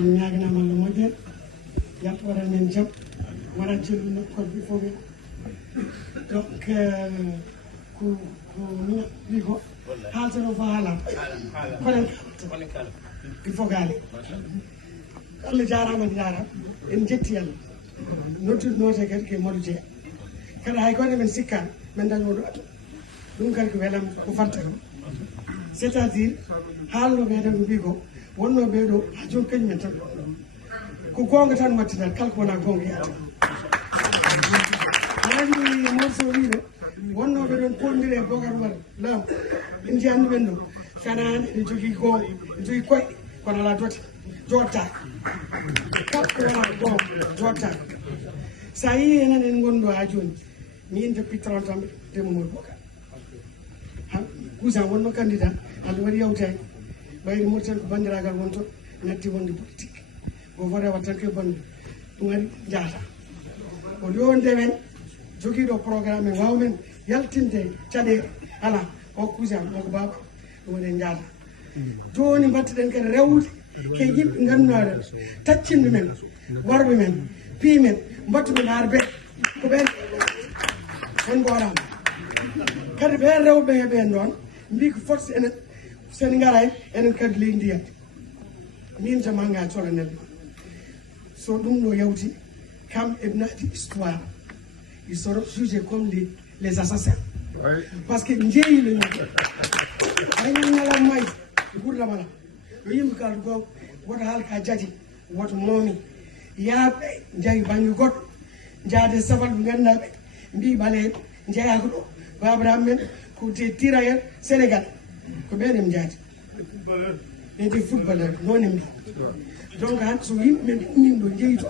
on ñaganama Allah moƴƴere yalta waɗan men jaam wona celluno kodde fof donc ko mina wi ko haaltano fo haalata konen kalata il faut gaale Allah jarama jarama en jetti Allah noddunote kadi ke Modou Dia kada hay goto men sikkani men dañoɗo ato ɗum kadi ko welam ko fanta ɗum c' est à dire haalnoɓe tan mbi ko wonno ɓeɗo ha joni kañumen tan ko gonga tan wattinat kala ko wona gonga yiyata yani morso wiɗo wonnoɓe ɗon pondiri e Bocar Wade laamu en jiyanni ɓen ɗo fenani eɗen jogui gonga eɗen jogui koyɗe kono ala dote jottaka kala ko wona gonga jottaka sa yi enen en gonɗo ha joni min depuis 30 ans de Mamadou Bocar cousin wonno candidat Allah waɗi yawtani ɓayde moti tan ko bandiragal won toon natti wonde politique o foti wat tan ke bonde ɗum waɗi jaata o yonde men joguiɗo programme e wawmen yaltinde caɗele ala o cousin oko baba ɗum waɗi jaata joni mbatteɗen kadi rewde ke yimɓe ganduɗaɗen taccinde men worɓe men piimen mbattumen har ɓe ko ɓen on gorama kadi ɓen rewɓe e ɓen ɗon mbi ko foti enen sen garay enen kadi leydi ndiyat min jam hanga colanel so ɗum ɗo yawti kam eɓe naati histoire ils seront jugés comme les assassins par ce que jeeyi le ñoto aynan ngalam may gurdamala yo yimɓe kalata ko woto haalka jati woto moomi yaaɓe jayi banggue goɗɗo jaade safal ɓe ganduɗaɓe mbi ɓaleɓe jeeyaka ɗo babiraɓe men ko des tirailleurs Sénégal ko ɓen em jaati ɓe des footballeur noon e mbi donc han so yimɓe men ummima ɗo jeeyi to